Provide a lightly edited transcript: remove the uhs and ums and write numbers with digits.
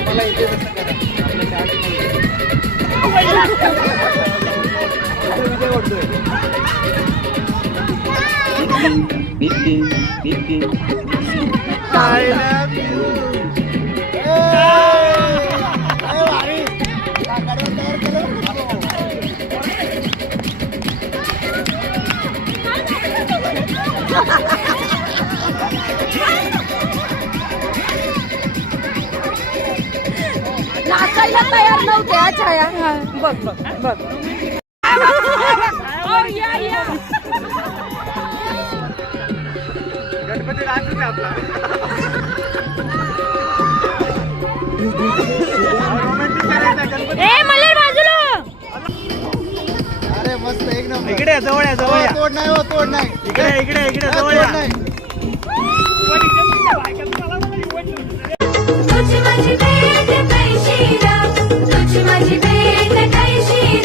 मला इथे कसं करा आपल्या शाळेत विजय वाटतोय नाचायला तयार नव्हत्या छाया. बघ बघ बघ गणपती राहतच आपला अरे मस्त एक नंबर इकडे जवळ या जवळ या तोड नाही हो तोड नाही इकडे इकडे इकडे जवळ या तुझी माझी भेट कैशी तुझी माझी भेट कैशी